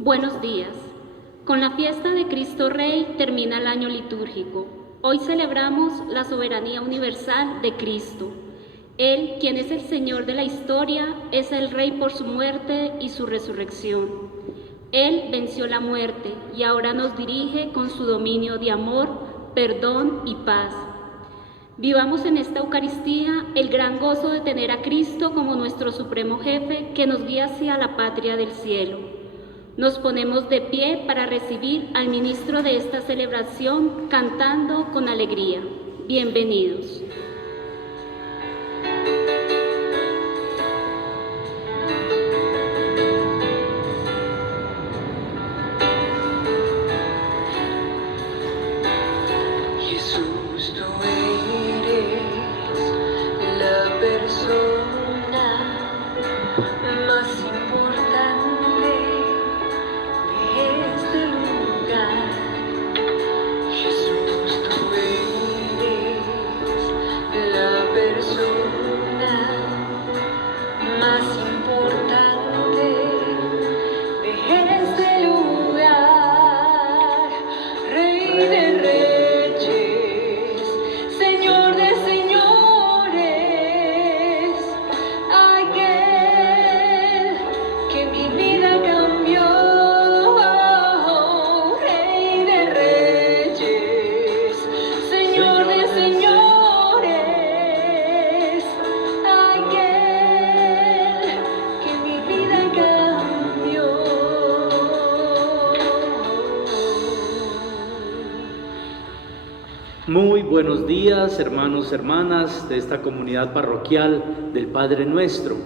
Buenos días. Con la fiesta de Cristo Rey termina el año litúrgico. Hoy celebramos la soberanía universal de Cristo. Él, quien es el Señor de la historia, es el Rey por su muerte y su resurrección. Él venció la muerte y ahora nos dirige con su dominio de amor, perdón y paz. Vivamos en esta Eucaristía el gran gozo de tener a Cristo como nuestro supremo jefe que nos guía hacia la patria del cielo. Nos ponemos de pie para recibir al ministro de esta celebración cantando con alegría. Bienvenidos. Jesús, tú eres la persona más importante de este lugar. Jesús, tú eres la persona más importante de este lugar. Rey de Reyes, Señor de señores, aquel que mi vida cambió. Rey de Reyes, Señor de señores, aquel que mi vida cambió. Muy buenos días, hermanos, hermanas de esta comunidad parroquial del Padre Nuestro.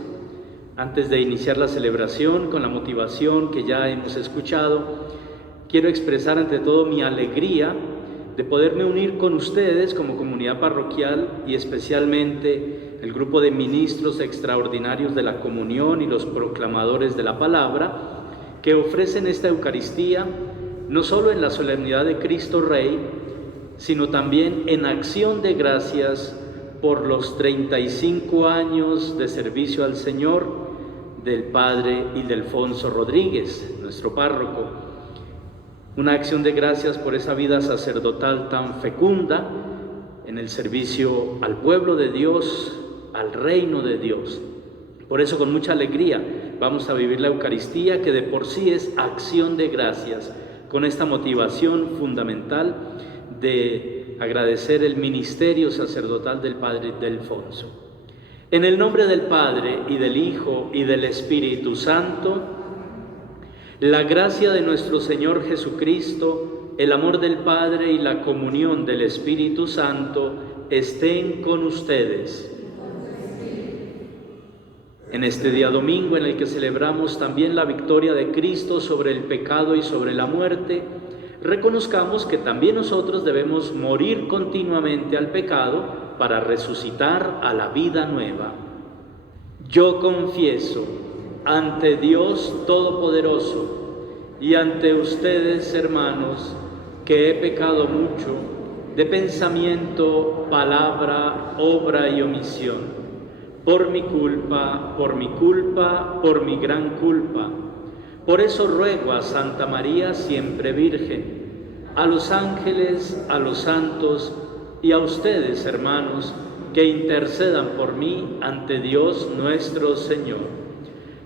Antes de iniciar la celebración con la motivación que ya hemos escuchado, quiero expresar ante todo mi alegría de poderme unir con ustedes como comunidad parroquial y especialmente el grupo de ministros extraordinarios de la comunión y los proclamadores de la palabra que ofrecen esta Eucaristía no solo en la solemnidad de Cristo Rey, sino también en acción de gracias por los 35 años de servicio al Señor del Padre Ildefonso Rodríguez, nuestro párroco. Una acción de gracias por esa vida sacerdotal tan fecunda en el servicio al pueblo de Dios, al reino de Dios. Por eso con mucha alegría vamos a vivir la Eucaristía, que de por sí es acción de gracias, con esta motivación fundamental de agradecer el ministerio sacerdotal del Padre Ildefonso. En el nombre del Padre, y del Hijo, y del Espíritu Santo, la gracia de nuestro Señor Jesucristo, el amor del Padre y la comunión del Espíritu Santo estén con ustedes. En este día domingo en el que celebramos también la victoria de Cristo sobre el pecado y sobre la muerte, reconozcamos que también nosotros debemos morir continuamente al pecado para resucitar a la vida nueva. Yo confieso ante Dios Todopoderoso y ante ustedes, hermanos, que he pecado mucho de pensamiento, palabra, obra y omisión, por mi culpa, por mi gran culpa. Por eso ruego a Santa María, siempre Virgen, a los ángeles, a los santos y a ustedes, hermanos, que intercedan por mí ante Dios nuestro Señor.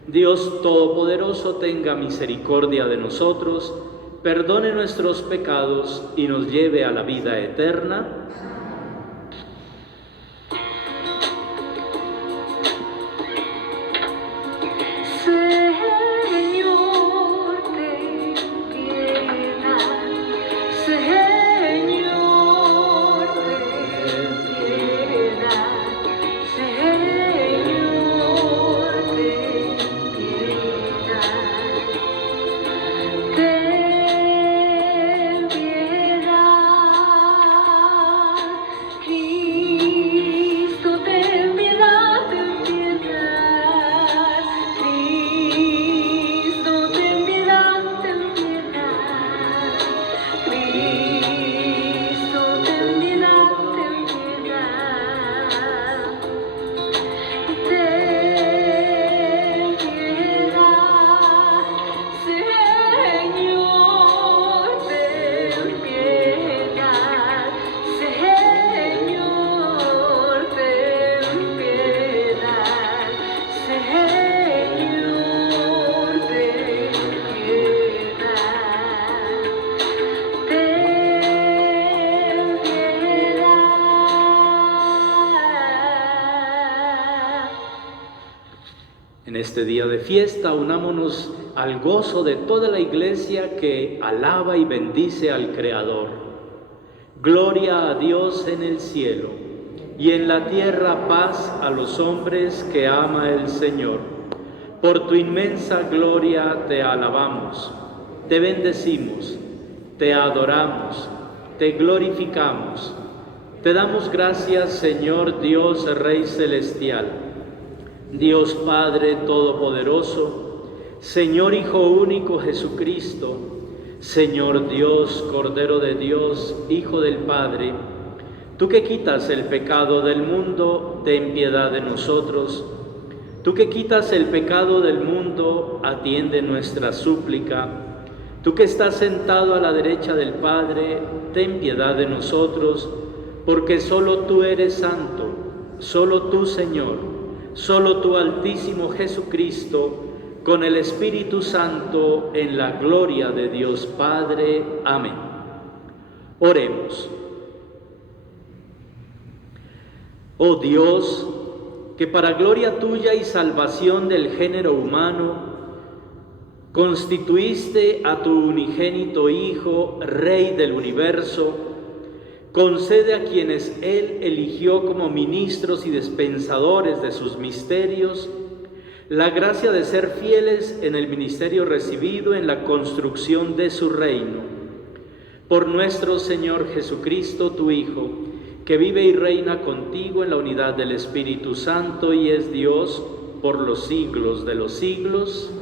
Dios Todopoderoso tenga misericordia de nosotros, perdone nuestros pecados y nos lleve a la vida eterna. Ten piedad. En este día de fiesta, unámonos al gozo de toda la Iglesia que alaba y bendice al Creador. Gloria a Dios en el cielo, y en la tierra paz a los hombres que ama el Señor. Por tu inmensa gloria te alabamos, te bendecimos, te adoramos, te glorificamos. Te damos gracias, Señor Dios, Rey Celestial, Dios Padre Todopoderoso, Señor Hijo único Jesucristo, Señor Dios, Cordero de Dios, Hijo del Padre, tú que quitas el pecado del mundo, ten piedad de nosotros. Tú que quitas el pecado del mundo, atiende nuestra súplica. Tú que estás sentado a la derecha del Padre, ten piedad de nosotros, porque solo tú eres santo, solo tú, Señor, solo tú, Altísimo Jesucristo, con el Espíritu Santo, en la gloria de Dios Padre. Amén. Oremos. Oh Dios, que para gloria tuya y salvación del género humano, constituiste a tu unigénito Hijo, Rey del universo, concede a quienes Él eligió como ministros y dispensadores de sus misterios la gracia de ser fieles en el ministerio recibido en la construcción de su reino. Por nuestro Señor Jesucristo, tu Hijo, que vive y reina contigo en la unidad del Espíritu Santo y es Dios por los siglos de los siglos.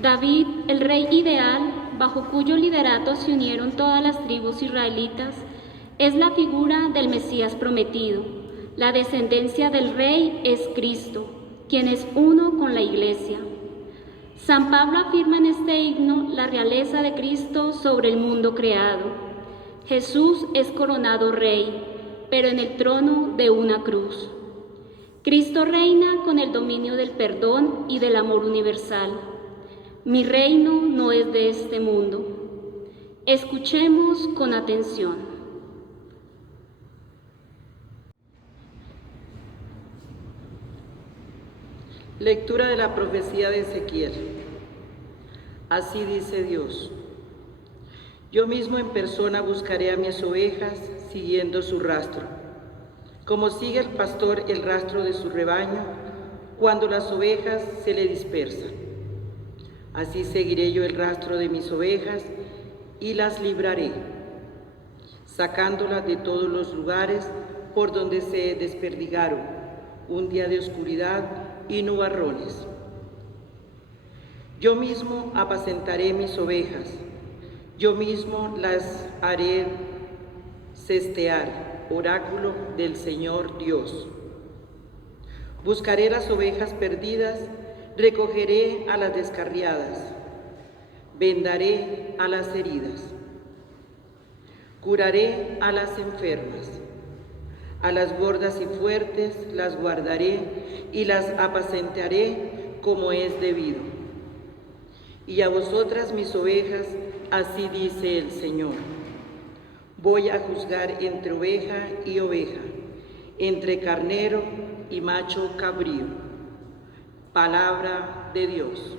David, el rey ideal, bajo cuyo liderato se unieron todas las tribus israelitas, es la figura del Mesías prometido. La descendencia del rey es Cristo, quien es uno con la Iglesia. San Pablo afirma en este himno la realeza de Cristo sobre el mundo creado. Jesús es coronado rey, pero en el trono de una cruz. Cristo reina con el dominio del perdón y del amor universal. Mi reino no es de este mundo. Escuchemos con atención. Lectura de la profecía de Ezequiel. Así dice Dios: yo mismo en persona buscaré a mis ovejas siguiendo su rastro, como sigue el pastor el rastro de su rebaño cuando las ovejas se le dispersan. Así seguiré yo el rastro de mis ovejas y las libraré, sacándolas de todos los lugares por donde se desperdigaron, un día de oscuridad y nubarrones. Yo mismo apacentaré mis ovejas, yo mismo las haré cestear, oráculo del Señor Dios. Buscaré las ovejas perdidas, recogeré a las descarriadas, vendaré a las heridas, curaré a las enfermas, a las gordas y fuertes las guardaré y las apacentaré como es debido. Y a vosotras, mis ovejas, así dice el Señor: voy a juzgar entre oveja y oveja, entre carnero y macho cabrío. Palabra de Dios.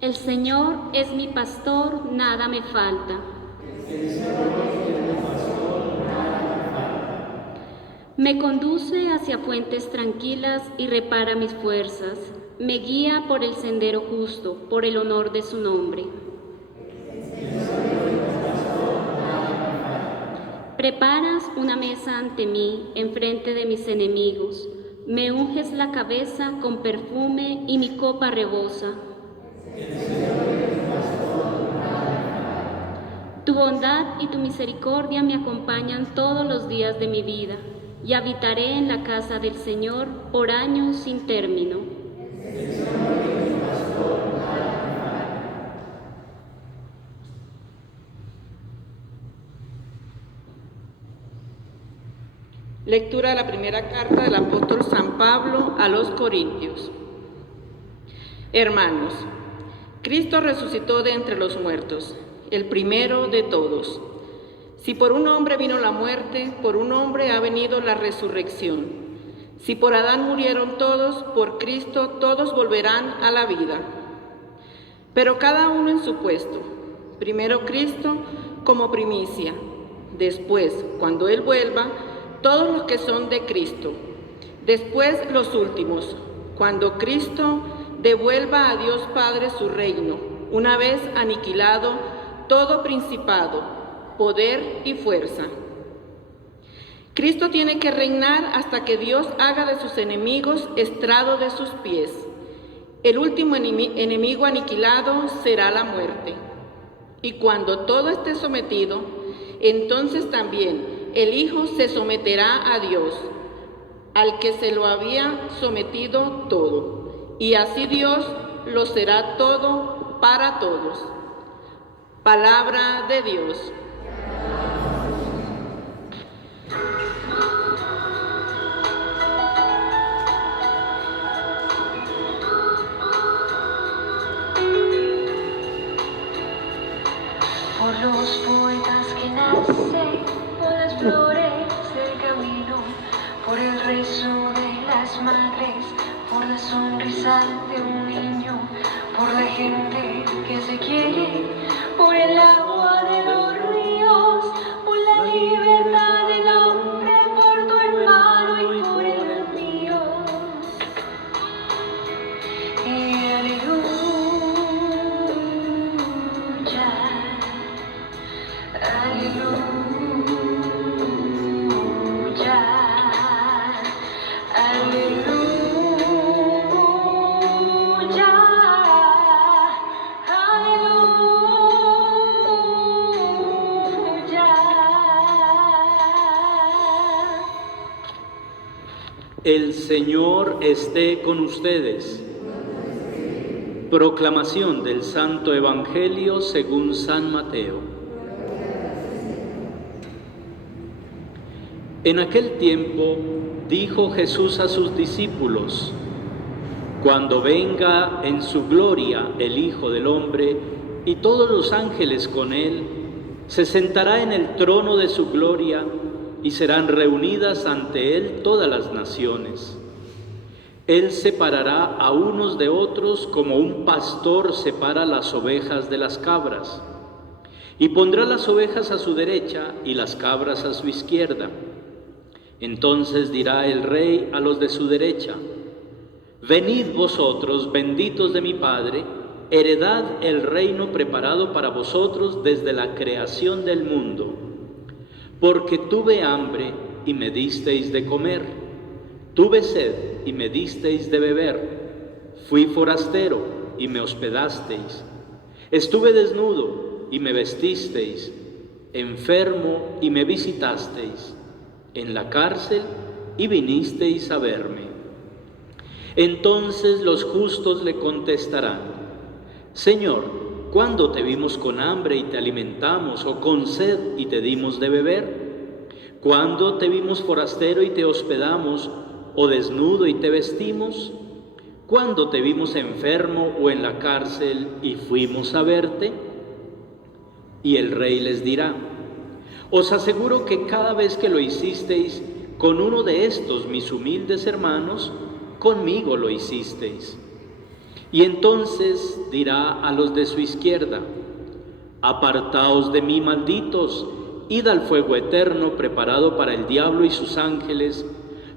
El Señor es mi pastor, nada me falta. Me conduce hacia fuentes tranquilas y repara mis fuerzas. Me guía por el sendero justo, por el honor de su nombre. Preparas una mesa ante mí, enfrente de mis enemigos. Me unges la cabeza con perfume y mi copa rebosa. Tu bondad y tu misericordia me acompañan todos los días de mi vida, y habitaré en la casa del Señor por años sin término. Lectura de la primera carta del apóstol San Pablo a los Corintios. Hermanos, Cristo resucitó de entre los muertos, el primero de todos. Si por un hombre vino la muerte, por un hombre ha venido la resurrección. Si por Adán murieron todos, por Cristo todos volverán a la vida. Pero cada uno en su puesto. Primero Cristo como primicia. Después, cuando Él vuelva, todos los que son de Cristo. Después los últimos, cuando Cristo devuelva a Dios Padre su reino, una vez aniquilado todo principado, poder y fuerza. Cristo tiene que reinar hasta que Dios haga de sus enemigos estrado de sus pies. El último enemigo aniquilado será la muerte. Y cuando todo esté sometido, entonces también el Hijo se someterá a Dios, al que se lo había sometido todo. Y así Dios lo será todo para todos. Palabra de Dios. Por los poetas que nacen, por las flores del camino, por el rezo de las madres, por la sonrisa de un niño, por la gente que se quiere, por el agua de los ríos, por la libertad del hombre, por tu hermano y por el mío. Y aleluya. Aleluya, aleluya, aleluya. El Señor esté con ustedes. Proclamación del Santo Evangelio según San Mateo. En aquel tiempo dijo Jesús a sus discípulos: cuando venga en su gloria el Hijo del Hombre y todos los ángeles con él, se sentará en el trono de su gloria y serán reunidas ante él todas las naciones. Él separará a unos de otros como un pastor separa las ovejas de las cabras, y pondrá las ovejas a su derecha y las cabras a su izquierda. Entonces dirá el Rey a los de su derecha: venid vosotros, benditos de mi Padre, heredad el reino preparado para vosotros desde la creación del mundo. Porque tuve hambre y me disteis de comer, tuve sed y me disteis de beber, fui forastero y me hospedasteis, estuve desnudo y me vestisteis, enfermo y me visitasteis, en la cárcel y vinisteis a verme. Entonces los justos le contestarán: Señor, ¿cuándo te vimos con hambre y te alimentamos, o con sed y te dimos de beber? ¿Cuándo te vimos forastero y te hospedamos, o desnudo y te vestimos? ¿Cuándo te vimos enfermo o en la cárcel y fuimos a verte? Y el Rey les dirá: os aseguro que cada vez que lo hicisteis con uno de estos mis humildes hermanos, conmigo lo hicisteis. Y entonces dirá a los de su izquierda: apartaos de mí, malditos, id al fuego eterno preparado para el diablo y sus ángeles,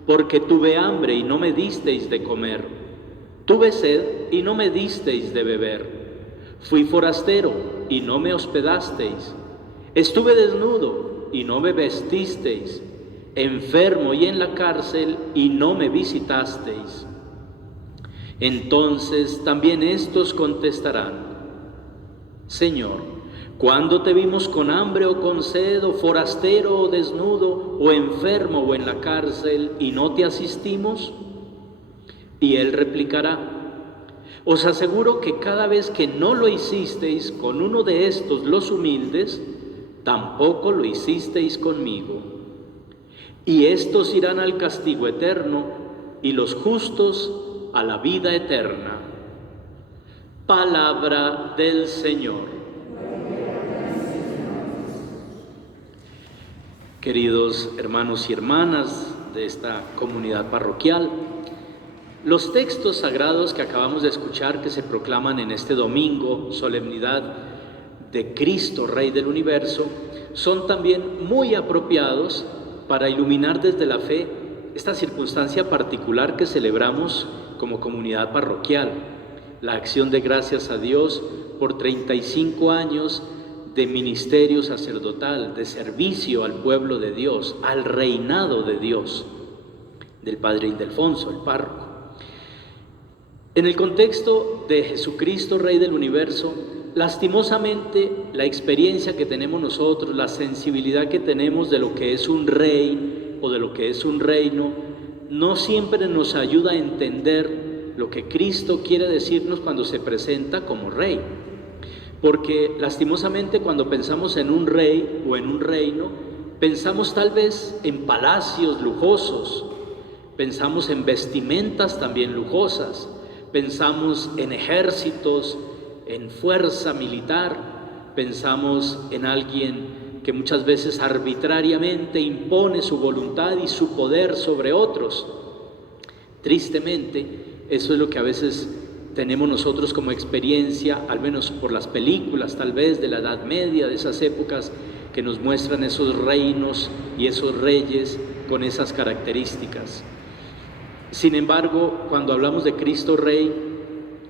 porque tuve hambre y no me disteis de comer, tuve sed y no me disteis de beber, fui forastero y no me hospedasteis, estuve desnudo y no me vestisteis, enfermo y en la cárcel y no me visitasteis. Entonces también estos contestarán: Señor, ¿cuándo te vimos con hambre o con sed, o forastero o desnudo, o enfermo o en la cárcel y no te asistimos? Y él replicará: os aseguro que cada vez que no lo hicisteis con uno de estos los humildes, tampoco lo hicisteis conmigo. Y estos irán al castigo eterno, y los justos a la vida eterna. Palabra del Señor. Queridos hermanos y hermanas de esta comunidad parroquial, los textos sagrados que acabamos de escuchar, que se proclaman en este domingo, solemnidad de Cristo, Rey del Universo, son también muy apropiados para iluminar desde la fe esta circunstancia particular que celebramos como comunidad parroquial, la acción de gracias a Dios por 35 años de ministerio sacerdotal, de servicio al pueblo de Dios, al reinado de Dios, del Padre Ildefonso, el párroco. En el contexto de Jesucristo, Rey del Universo, lastimosamente la experiencia que tenemos nosotros, la sensibilidad que tenemos de lo que es un rey o de lo que es un reino, no siempre nos ayuda a entender lo que Cristo quiere decirnos cuando se presenta como rey. Porque lastimosamente cuando pensamos en un rey o en un reino, pensamos tal vez en palacios lujosos, pensamos en vestimentas también lujosas, pensamos en ejércitos, en fuerza militar, pensamos en alguien que muchas veces arbitrariamente impone su voluntad y su poder sobre otros. Tristemente, eso es lo que a veces tenemos nosotros como experiencia, al menos por las películas tal vez de la Edad Media, de esas épocas que nos muestran esos reinos y esos reyes con esas características. Sin embargo, cuando hablamos de Cristo Rey,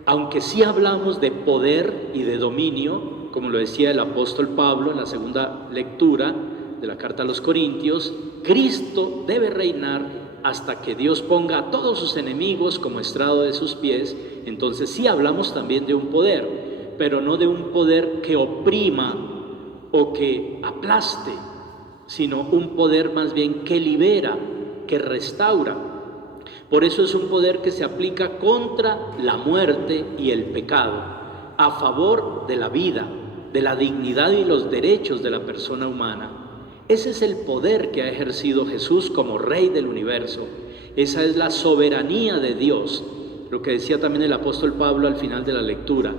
aunque sí hablamos de poder y de dominio, como lo decía el apóstol Pablo en la segunda lectura de la carta a los Corintios, Cristo debe reinar hasta que Dios ponga a todos sus enemigos como estrado de sus pies. Entonces sí hablamos también de un poder, pero no de un poder que oprima o que aplaste, sino un poder más bien que libera, que restaura. Por eso es un poder que se aplica contra la muerte y el pecado, a favor de la vida, de la dignidad y los derechos de la persona humana. Ese es el poder que ha ejercido Jesús como Rey del Universo. Esa es la soberanía de Dios, lo que decía también el apóstol Pablo al final de la lectura.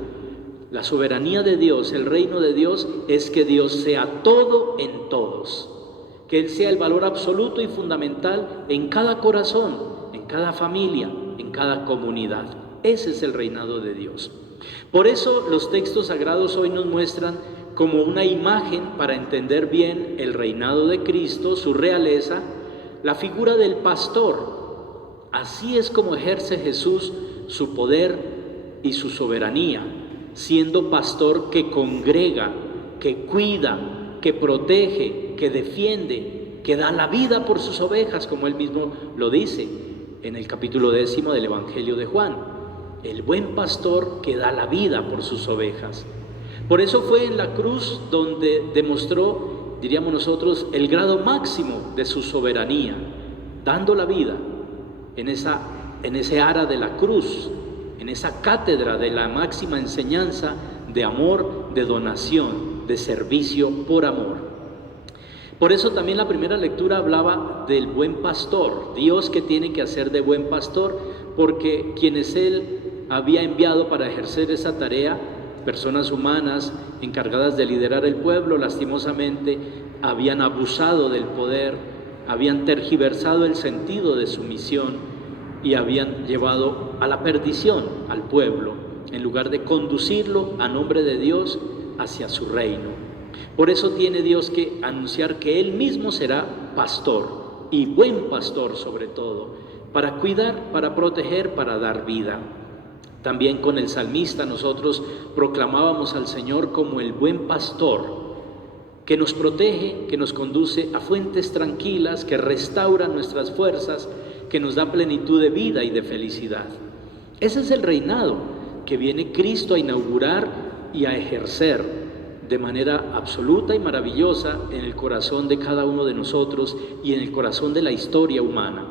La soberanía de Dios, el reino de Dios, es que Dios sea todo en todos, que Él sea el valor absoluto y fundamental en cada corazón, en cada familia, en cada comunidad. Ese es el reinado de Dios. Por eso los textos sagrados hoy nos muestran como una imagen para entender bien el reinado de Cristo, su realeza, la figura del pastor. Así es como ejerce Jesús su poder y su soberanía, siendo pastor que congrega, que cuida, que protege, que defiende, que da la vida por sus ovejas, como él mismo lo dice en el capítulo 10 del Evangelio de Juan. El buen pastor que da la vida por sus ovejas. Por eso fue en la cruz donde demostró, diríamos nosotros, el grado máximo de su soberanía, dando la vida en ese ara de la cruz, en esa cátedra de la máxima enseñanza de amor, de donación, de servicio por amor. Por eso también la primera lectura hablaba del buen pastor, Dios que tiene que hacer de buen pastor, porque quienes Él había enviado para ejercer esa tarea, personas humanas encargadas de liderar el pueblo, lastimosamente habían abusado del poder, habían tergiversado el sentido de su misión y habían llevado a la perdición al pueblo, en lugar de conducirlo a nombre de Dios hacia su reino. Por eso tiene Dios que anunciar que Él mismo será pastor, y buen pastor sobre todo, para cuidar, para proteger, para dar vida. También con el salmista nosotros proclamábamos al Señor como el buen pastor, que nos protege, que nos conduce a fuentes tranquilas, que restaura nuestras fuerzas, que nos da plenitud de vida y de felicidad. Ese es el reinado que viene Cristo a inaugurar y a ejercer de manera absoluta y maravillosa en el corazón de cada uno de nosotros y en el corazón de la historia humana.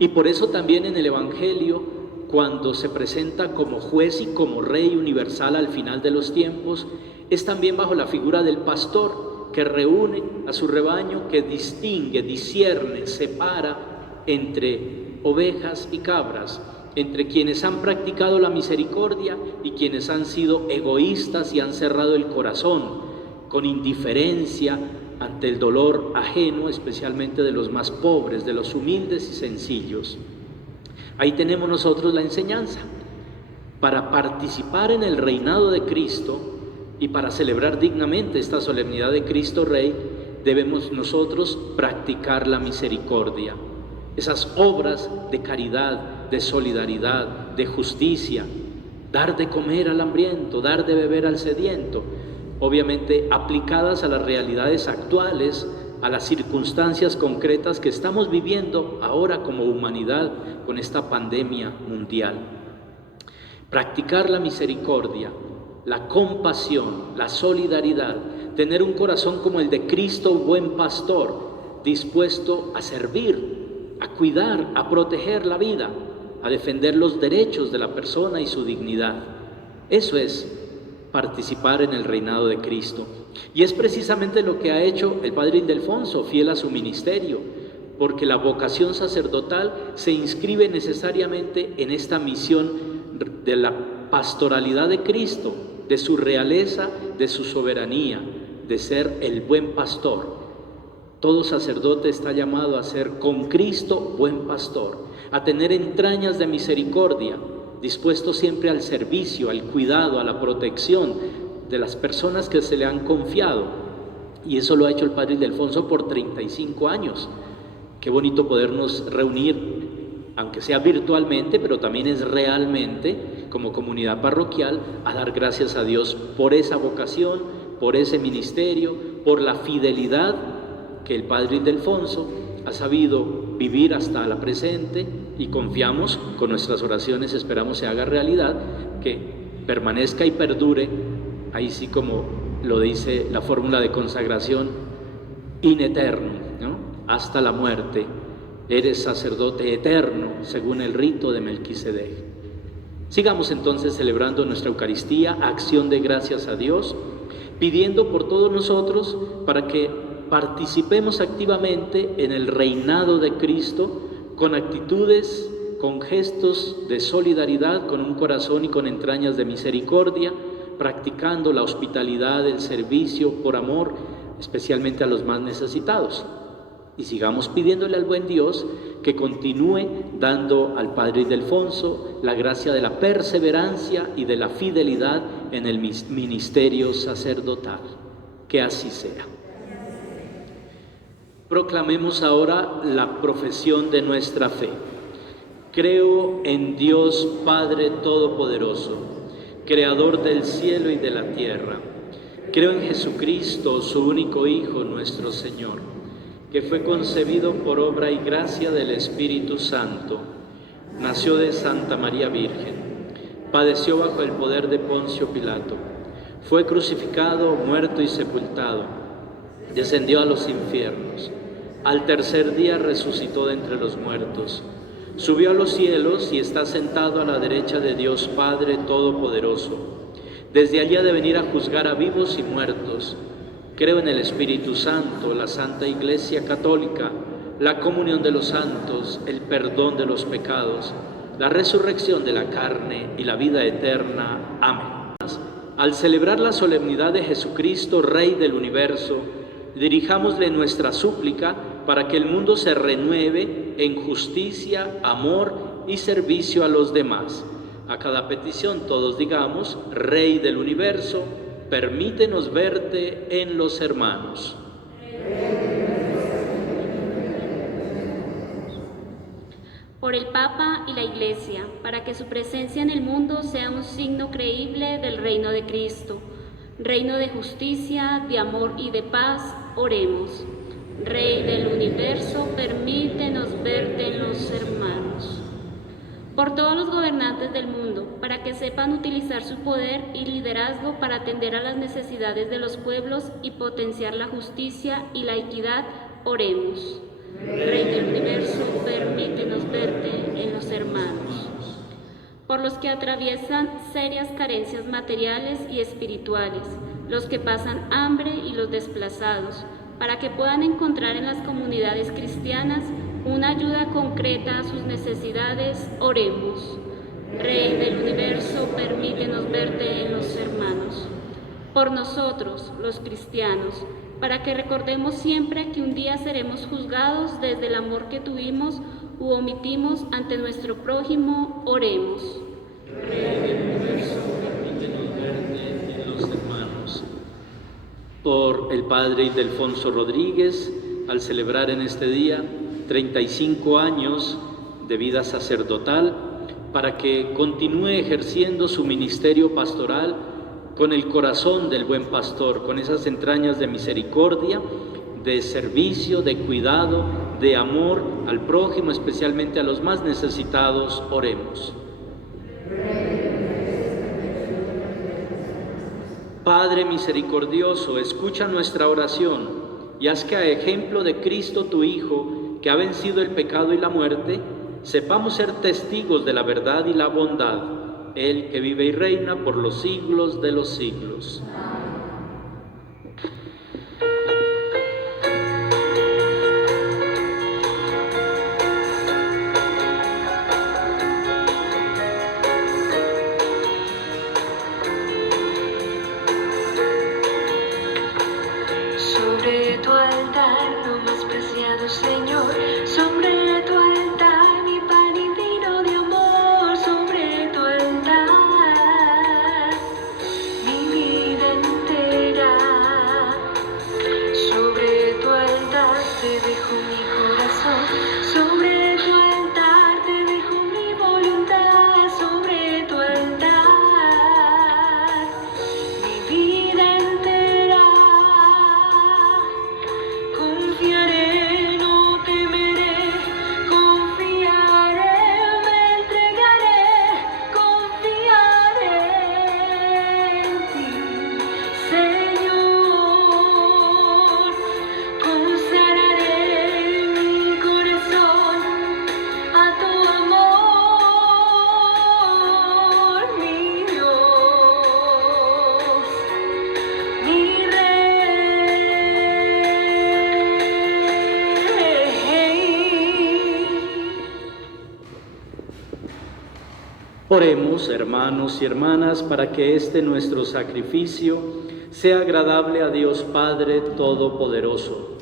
Y por eso también en el Evangelio, cuando se presenta como juez y como rey universal al final de los tiempos, es también bajo la figura del pastor que reúne a su rebaño, que distingue, discierne, separa entre ovejas y cabras, entre quienes han practicado la misericordia y quienes han sido egoístas y han cerrado el corazón con indiferencia ante el dolor ajeno, especialmente de los más pobres, de los humildes y sencillos. Ahí tenemos nosotros la enseñanza. Para participar en el reinado de Cristo y para celebrar dignamente esta solemnidad de Cristo Rey, debemos nosotros practicar la misericordia. Esas obras de caridad, de solidaridad, de justicia, dar de comer al hambriento, dar de beber al sediento, obviamente aplicadas a las realidades actuales, a las circunstancias concretas que estamos viviendo ahora como humanidad con esta pandemia mundial. Practicar la misericordia, la compasión, la solidaridad, tener un corazón como el de Cristo, buen pastor, dispuesto a servir, a cuidar, a proteger la vida, a defender los derechos de la persona y su dignidad. Eso es participar en el reinado de Cristo. Y es precisamente lo que ha hecho el padre Ildefonso, fiel a su ministerio, porque la vocación sacerdotal se inscribe necesariamente en esta misión de la pastoralidad de Cristo, de su realeza, de su soberanía, de ser el buen pastor. Todo sacerdote está llamado a ser con Cristo buen pastor, a tener entrañas de misericordia, dispuesto siempre al servicio, al cuidado, a la protección de las personas que se le han confiado. Y eso lo ha hecho el padre Ildefonso por 35 años. Qué bonito podernos reunir, aunque sea virtualmente, pero también es realmente, como comunidad parroquial, a dar gracias a Dios por esa vocación, por ese ministerio, por la fidelidad que el padre Ildefonso ha sabido vivir hasta la presente, y confiamos, con nuestras oraciones esperamos se haga realidad, que permanezca y perdure, ahí sí como lo dice la fórmula de consagración, in eternum, ¿no? Hasta la muerte. Eres sacerdote eterno, según el rito de Melquisedec. Sigamos entonces celebrando nuestra Eucaristía, acción de gracias a Dios, pidiendo por todos nosotros para que participemos activamente en el reinado de Cristo, con actitudes, con gestos de solidaridad, con un corazón y con entrañas de misericordia, practicando la hospitalidad, el servicio por amor, especialmente a los más necesitados. Y sigamos pidiéndole al buen Dios que continúe dando al padre Ildefonso la gracia de la perseverancia y de la fidelidad en el ministerio sacerdotal. Que así sea. Proclamemos ahora la profesión de nuestra fe. Creo en Dios Padre Todopoderoso, Creador del cielo y de la tierra. Creo en Jesucristo, su único Hijo, nuestro Señor, que fue concebido por obra y gracia del Espíritu Santo, nació de Santa María Virgen, padeció bajo el poder de Poncio Pilato, fue crucificado, muerto y sepultado, descendió a los infiernos, al tercer día resucitó de entre los muertos, subió a los cielos y está sentado a la derecha de Dios Padre Todopoderoso. Desde allí ha de venir a juzgar a vivos y muertos. Creo en el Espíritu Santo, la Santa Iglesia Católica, la comunión de los santos, el perdón de los pecados, la resurrección de la carne y la vida eterna. Amén. Al celebrar la solemnidad de Jesucristo, Rey del universo, dirijámosle nuestra súplica para que el mundo se renueve en justicia, amor y servicio a los demás. A cada petición todos digamos: Rey del universo, permítenos verte en los hermanos. Por el Papa y la Iglesia, para que su presencia en el mundo sea un signo creíble del reino de Cristo, reino de justicia, de amor y de paz, oremos. Rey del universo, permítenos verte en los hermanos. Por todos los gobernantes del mundo, para que sepan utilizar su poder y liderazgo para atender a las necesidades de los pueblos y potenciar la justicia y la equidad, oremos. Rey del universo, permítenos verte en los hermanos. Por los que atraviesan serias carencias materiales y espirituales, los que pasan hambre y los desplazados, para que puedan encontrar en las comunidades cristianas una ayuda concreta a sus necesidades, oremos. Rey del universo, permítenos verte en los hermanos. Por nosotros, los cristianos, para que recordemos siempre que un día seremos juzgados desde el amor que tuvimos u omitimos ante nuestro prójimo, oremos. Rey del universo, permítenos verte en los hermanos. Por el padre Ildefonso Rodríguez, al celebrar en este día 35 años de vida sacerdotal, para que continúe ejerciendo su ministerio pastoral con el corazón del buen pastor, con esas entrañas de misericordia, de servicio, de cuidado, de amor al prójimo, especialmente a los más necesitados, oremos. Padre misericordioso, escucha nuestra oración y haz que a ejemplo de Cristo tu Hijo, que ha vencido el pecado y la muerte, sepamos ser testigos de la verdad y la bondad, Él que vive y reina por los siglos de los siglos. Sobre tu altar, lo más preciado, Señor, sobre tu altar, mi pan y vino de amor, sobre tu altar, mi vida entera, sobre tu altar te dejo mi corazón, sobre tu altar te dejo mi voluntad, sobre tu altar, mi vida entera. Confiaré, no temeré, confiaré, me entregaré, confiaré en ti, Señor. Consagraré mi corazón a tu amor, mi Dios, mi Rey. Oremos, hermanos y hermanas, para que este nuestro sacrificio sea agradable a Dios Padre Todopoderoso.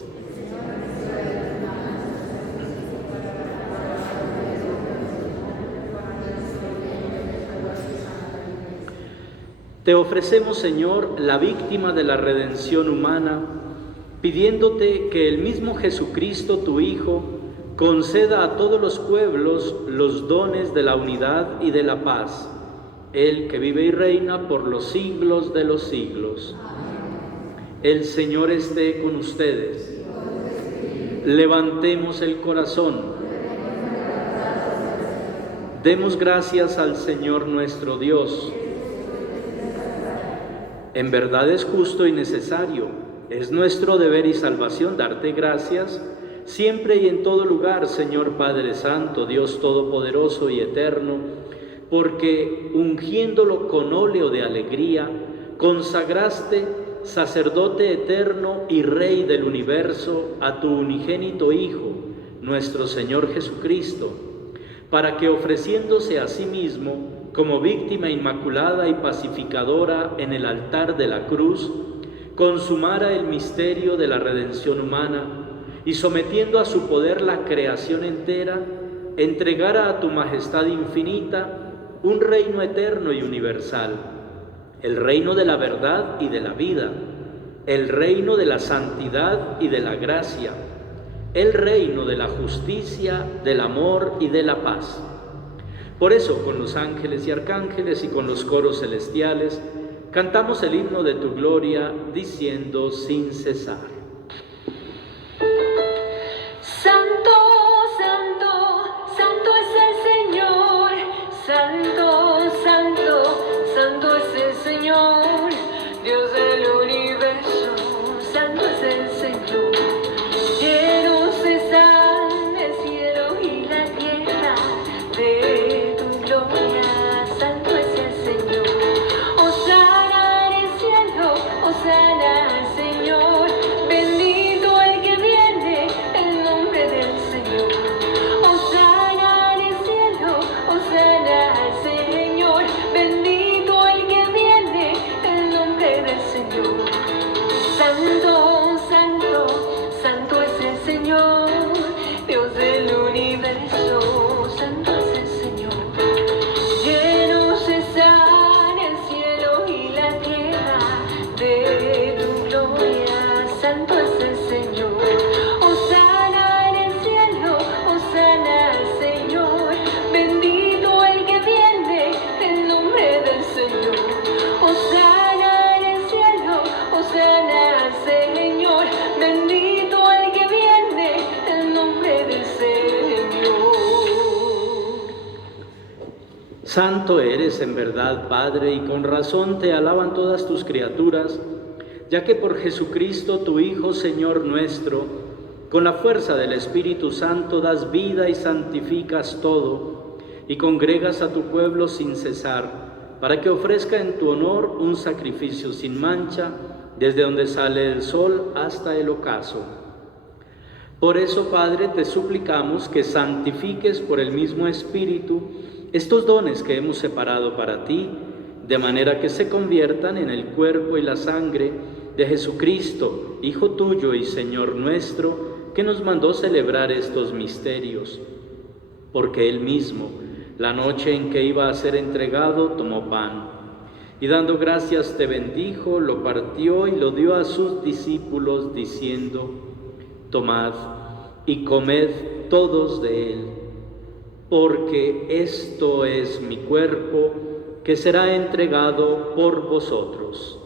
Te ofrecemos, Señor, la víctima de la redención humana, pidiéndote que el mismo Jesucristo, tu Hijo, conceda a todos los pueblos los dones de la unidad y de la paz, Él que vive y reina por los siglos de los siglos. El Señor esté con ustedes. Levantemos el corazón. Demos gracias al Señor nuestro Dios. En verdad es justo y necesario, es nuestro deber y salvación darte gracias, siempre y en todo lugar, Señor Padre Santo, Dios Todopoderoso y Eterno, porque ungiéndolo con óleo de alegría, consagraste sacerdote eterno y Rey del universo a tu unigénito Hijo, nuestro Señor Jesucristo, para que ofreciéndose a sí mismo como víctima inmaculada y pacificadora en el altar de la cruz, consumara el misterio de la redención humana y sometiendo a su poder la creación entera, entregara a tu majestad infinita un reino eterno y universal, el reino de la verdad y de la vida, el reino de la santidad y de la gracia, el reino de la justicia, del amor y de la paz. Por eso, con los ángeles y arcángeles y con los coros celestiales, cantamos el himno de tu gloria, diciendo sin cesar. Santo, santo, santo es el Señor. Santo, santo, santo es el Señor. Dios del universo, santo es el Señor. Cielos están el cielo y la tierra de tu gloria. Santo es el Señor. Hosana en el cielo, hosana al Señor. Bendito el que viene en nombre del Señor. Santo eres en verdad, Padre, y con razón te alaban todas tus criaturas, ya que por Jesucristo, tu Hijo, Señor nuestro, con la fuerza del Espíritu Santo das vida y santificas todo, y congregas a tu pueblo sin cesar, para que ofrezca en tu honor un sacrificio sin mancha, desde donde sale el sol hasta el ocaso. Por eso, Padre, te suplicamos que santifiques por el mismo Espíritu estos dones que hemos separado para ti, de manera que se conviertan en el cuerpo y la sangre de Jesucristo, Hijo tuyo y Señor nuestro, que nos mandó celebrar estos misterios. Porque Él mismo, la noche en que iba a ser entregado, tomó pan, y dando gracias te bendijo, lo partió y lo dio a sus discípulos, diciendo: tomad y comed todos de él, porque esto es mi cuerpo, que será entregado por vosotros.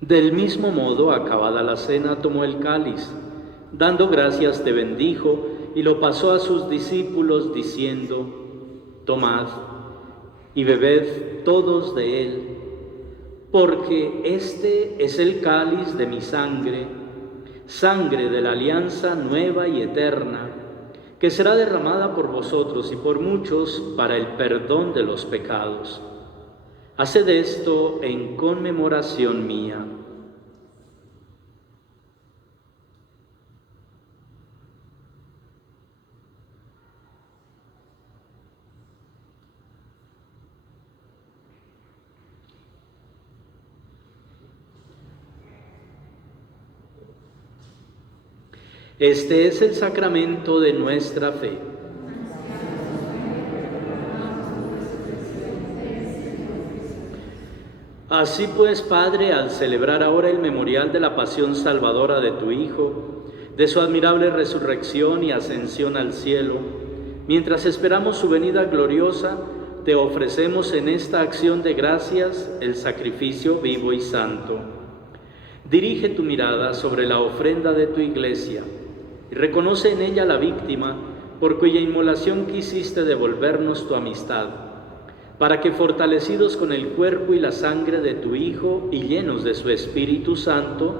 Del mismo modo, acabada la cena, tomó el cáliz, dando gracias te bendijo, y lo pasó a sus discípulos, diciendo: tomad y bebed todos de él, porque este es el cáliz de mi sangre, sangre de la alianza nueva y eterna, que será derramada por vosotros y por muchos para el perdón de los pecados. Haced esto en conmemoración mía. Este es el sacramento de nuestra fe. Así pues, Padre, al celebrar ahora el memorial de la pasión salvadora de tu Hijo, de su admirable resurrección y ascensión al cielo, mientras esperamos su venida gloriosa, te ofrecemos en esta acción de gracias el sacrificio vivo y santo. Dirige tu mirada sobre la ofrenda de tu Iglesia y reconoce en ella la víctima por cuya inmolación quisiste devolvernos tu amistad, para que, fortalecidos con el cuerpo y la sangre de tu Hijo y llenos de su Espíritu Santo,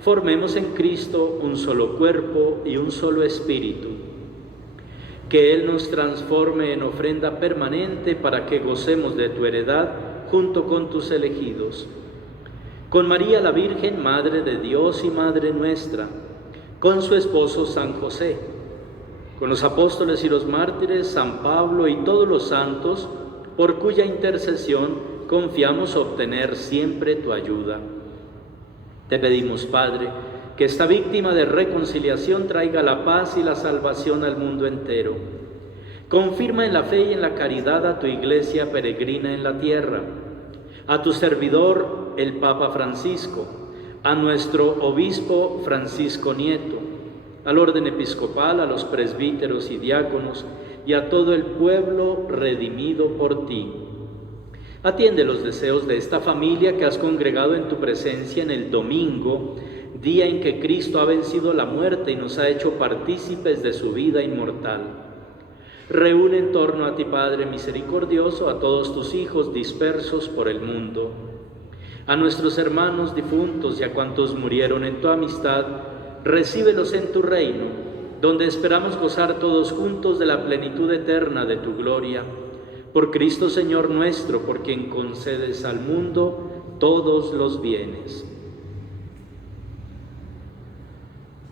formemos en Cristo un solo cuerpo y un solo espíritu. Que Él nos transforme en ofrenda permanente para que gocemos de tu heredad junto con tus elegidos. Con María la Virgen, Madre de Dios y Madre nuestra, con su esposo San José, con los apóstoles y los mártires, San Pablo y todos los santos, por cuya intercesión confiamos obtener siempre tu ayuda. Te pedimos, Padre, que esta víctima de reconciliación traiga la paz y la salvación al mundo entero. Confirma en la fe y en la caridad a tu Iglesia peregrina en la tierra, a tu servidor, el Papa Francisco, a nuestro obispo Francisco Nieto, al orden episcopal, a los presbíteros y diáconos, y a todo el pueblo redimido por ti. Atiende los deseos de esta familia que has congregado en tu presencia en el domingo, día en que Cristo ha vencido la muerte y nos ha hecho partícipes de su vida inmortal. Reúne en torno a ti, Padre misericordioso, a todos tus hijos dispersos por el mundo, a nuestros hermanos difuntos y a cuantos murieron en tu amistad. Recíbelos en tu reino, donde esperamos gozar todos juntos de la plenitud eterna de tu gloria. Por Cristo Señor nuestro, por quien concedes al mundo todos los bienes.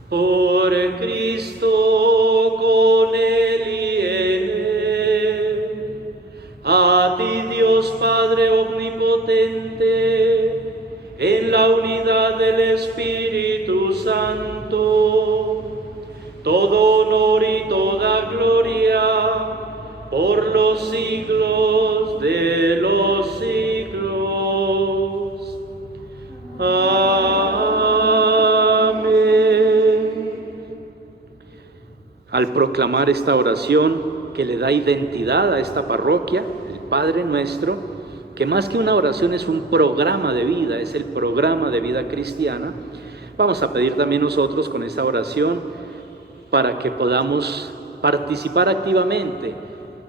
Por Cristo, con Él y en Él, a ti Dios Padre omnipotente, en la unidad del Espíritu Santo, todo honor y toda gloria por los siglos de los siglos. Amén. Al proclamar esta oración que le da identidad a esta parroquia, el Padre Nuestro, que más que una oración es un programa de vida, es el programa de vida cristiana. Vamos a pedir también nosotros con esta oración para que podamos participar activamente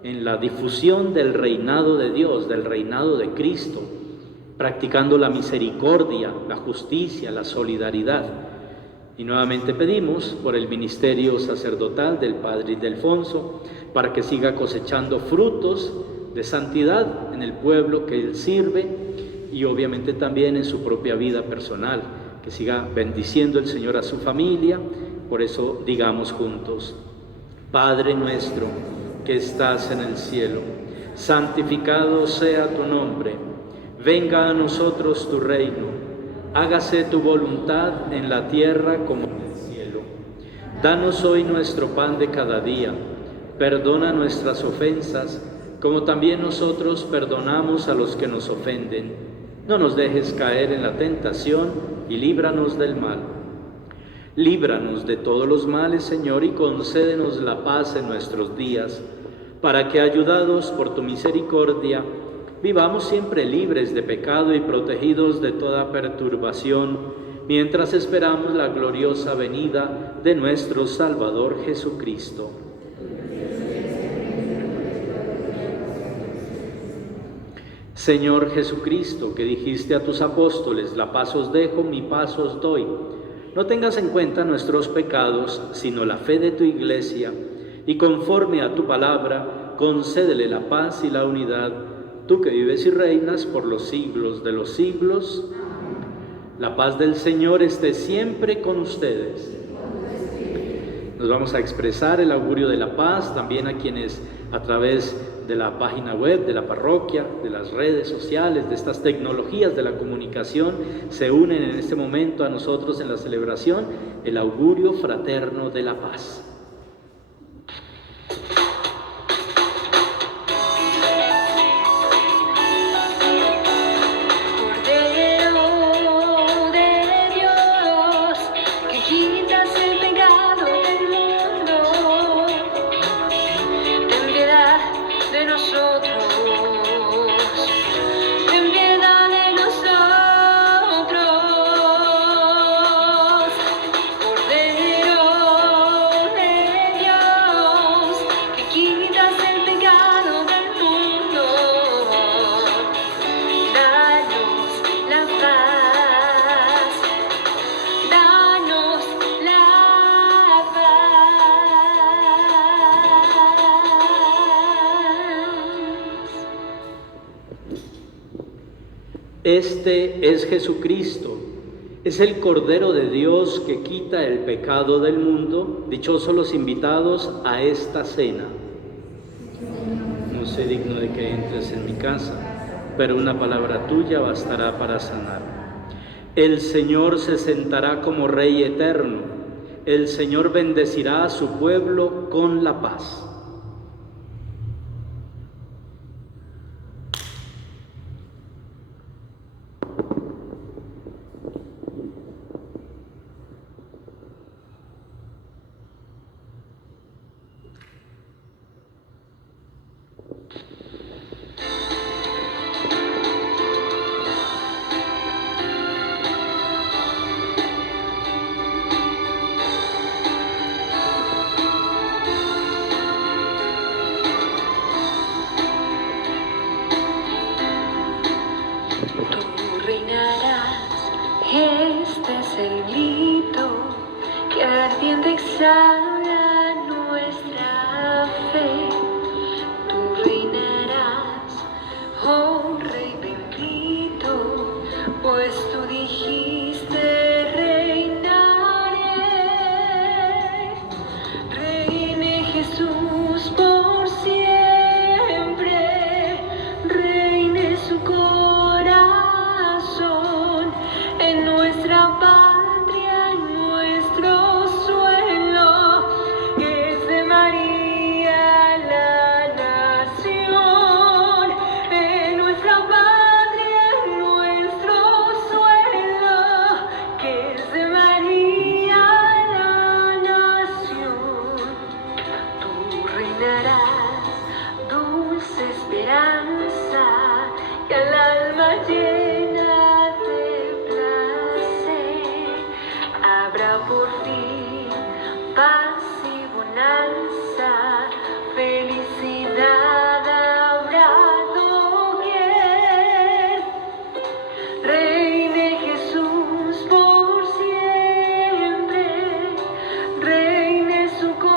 en la difusión del reinado de Dios, del reinado de Cristo, practicando la misericordia, la justicia, la solidaridad. Y nuevamente pedimos por el ministerio sacerdotal del Padre Ildefonso, para que siga cosechando frutos de santidad en el pueblo que él sirve y obviamente también en su propia vida personal, que siga bendiciendo el Señor a su familia. Por eso digamos juntos: Padre nuestro que estás en el cielo, santificado sea tu nombre, venga a nosotros tu reino, hágase tu voluntad en la tierra como en el cielo. Danos hoy nuestro pan de cada día, perdona nuestras ofensas, como también nosotros perdonamos a los que nos ofenden. No nos dejes caer en la tentación y líbranos del mal. Líbranos de todos los males, Señor, y concédenos la paz en nuestros días, para que, ayudados por tu misericordia, vivamos siempre libres de pecado y protegidos de toda perturbación, mientras esperamos la gloriosa venida de nuestro Salvador Jesucristo. Señor Jesucristo, que dijiste a tus apóstoles: la paz os dejo, mi paz os doy, no tengas en cuenta nuestros pecados, sino la fe de tu Iglesia, y conforme a tu palabra, concédele la paz y la unidad, tú que vives y reinas por los siglos de los siglos. La paz del Señor esté siempre con ustedes. Nos vamos a expresar el augurio de la paz también a quienes a través de la página web de la parroquia, de las redes sociales, de estas tecnologías de la comunicación, se unen en este momento a nosotros en la celebración, el augurio fraterno de la paz. Este es Jesucristo, es el Cordero de Dios que quita el pecado del mundo. Dichosos los invitados a esta cena. No soy digno de que entres en mi casa, pero una palabra tuya bastará para sanar. El Señor se sentará como Rey eterno, el Señor bendecirá a su pueblo con la paz. Este es el grito que ardiente exhala nuestra fe. Tú reinarás, oh Rey bendito, pues tú dijiste reinaré. Reine Jesús por siempre, reine su corazón en nuestra patria, en nuestro suelo. habrá por fin paz y bonanza, felicidad habrá doquier. Reine Jesús por siempre, reine su corazón,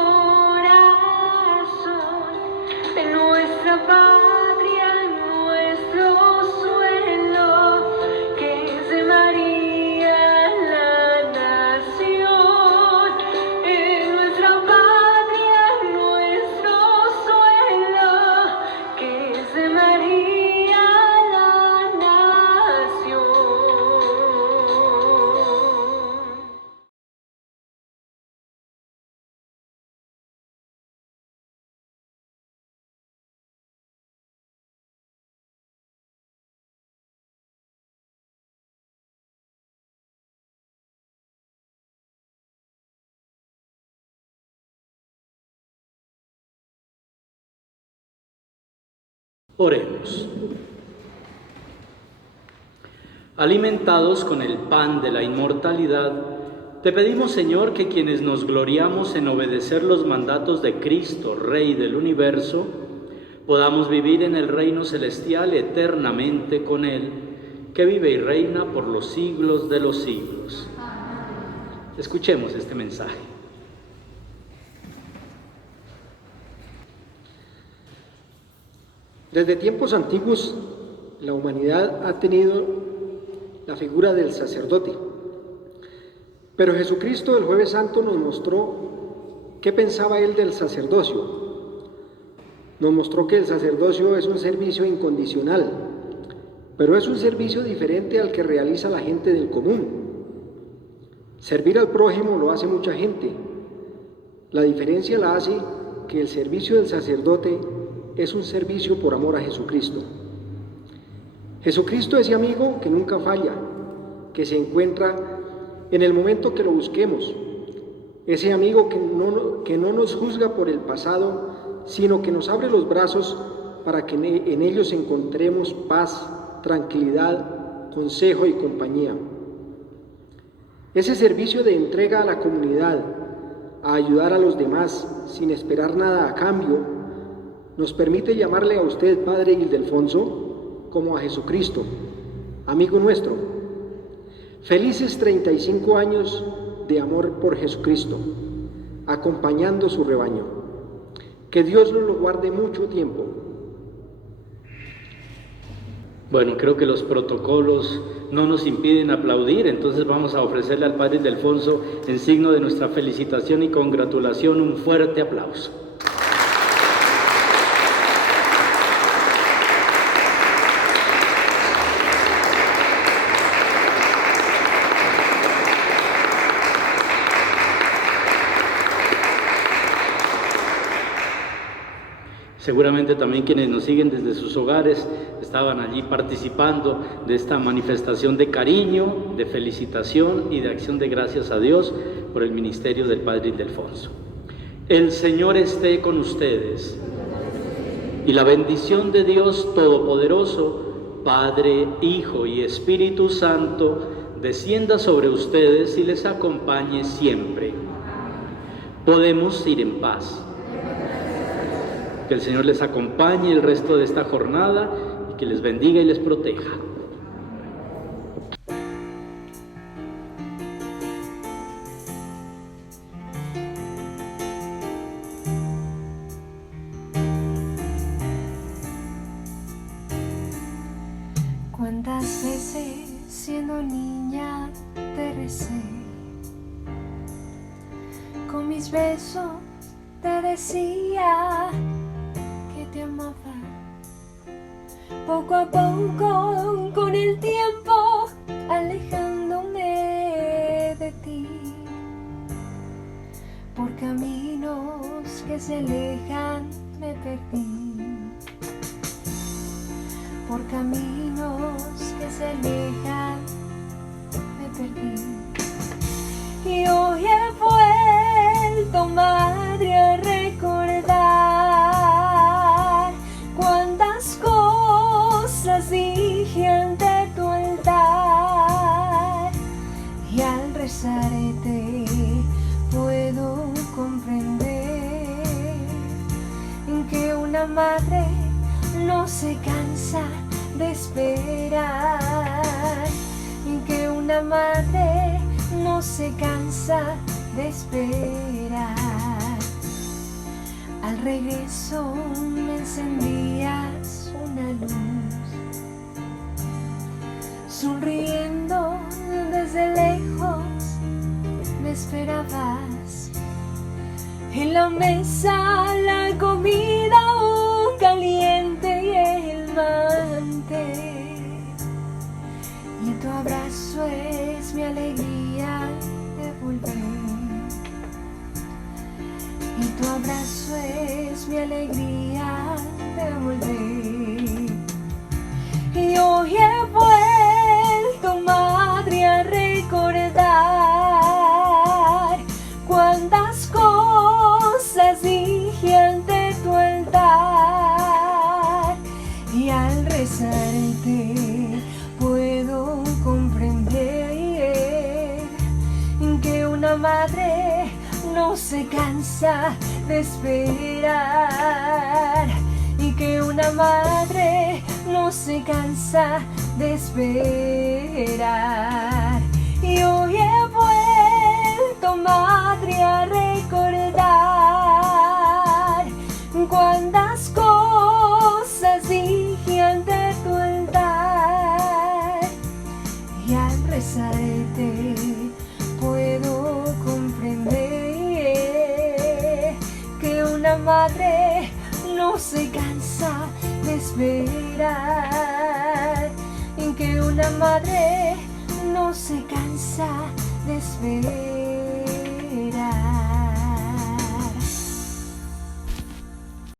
en nuestra patria, en nuestro suelo, que es de María la nación. En nuestra patria, en nuestro suelo, que es de María la nación. Oremos. Alimentados con el pan de la inmortalidad, te pedimos, Señor, que quienes nos gloriamos en obedecer los mandatos de Cristo, Rey del universo, podamos vivir en el reino celestial eternamente con Él, que vive y reina por los siglos de los siglos. Escuchemos este mensaje. Desde tiempos antiguos, la humanidad ha tenido la figura del sacerdote. Pero Jesucristo el Jueves Santo nos mostró qué pensaba Él del sacerdocio. Nos mostró que el sacerdocio es un servicio incondicional, pero es un servicio diferente al que realiza la gente del común. Servir al prójimo lo hace mucha gente. La diferencia la hace que el servicio del sacerdote es un servicio por amor a Jesucristo. Jesucristo, ese amigo que nunca falla, que se encuentra en el momento que lo busquemos, ese amigo que no nos juzga por el pasado, sino que nos abre los brazos para que en ellos encontremos paz, tranquilidad, consejo y compañía. Ese servicio de entrega a la comunidad, a ayudar a los demás sin esperar nada a cambio, nos permite llamarle a usted, Padre Ildefonso, como a Jesucristo, amigo nuestro. Felices 35 años de amor por Jesucristo, acompañando su rebaño. Que Dios nos lo guarde mucho tiempo. Bueno, creo que los protocolos no nos impiden aplaudir, entonces vamos a ofrecerle al Padre Ildefonso, en signo de nuestra felicitación y congratulación, un fuerte aplauso. Seguramente también quienes nos siguen desde sus hogares estaban allí participando de esta manifestación de cariño, de felicitación y de acción de gracias a Dios por el ministerio del Padre Ildefonso. El Señor esté con ustedes y la bendición de Dios Todopoderoso, Padre, Hijo y Espíritu Santo, descienda sobre ustedes y les acompañe siempre. Podemos ir en paz. Que el Señor les acompañe el resto de esta jornada y que les bendiga y les proteja. ¿Cuántas veces siendo niña te recé? Con mis besos te decía que te amaba. Poco a poco, con el tiempo, alejándome de ti. Por caminos que se alejan me perdí. Por caminos que se alejan me perdí. Y hoy he vuelto, madre, a recordar cuántas cosas dije ante tu altar. Y al rezarte puedo comprender que una madre no se cansa de esperar, que una madre no se cansa de esperar. Al regreso me encendías una luz, sonriendo desde lejos me esperabas. En la mesa la comida aún caliente y el mantel, y tu abrazo es mi alegría de volver, y tu abrazo es mi alegría de volver. Y hoy he vuelto, madre, a recordar cuántas cosas dije ante tu altar, y al rezarte puedo comprender que una madre no se cansa de esperar, y que una madre no se cansa de esperar. Y hoy he vuelto, madre, a recordar cuántas cosas dije ante tu altar, y al rezarte puedo comprender que una madre no se cansa de esperar, y que una madre no se cansa de esperar.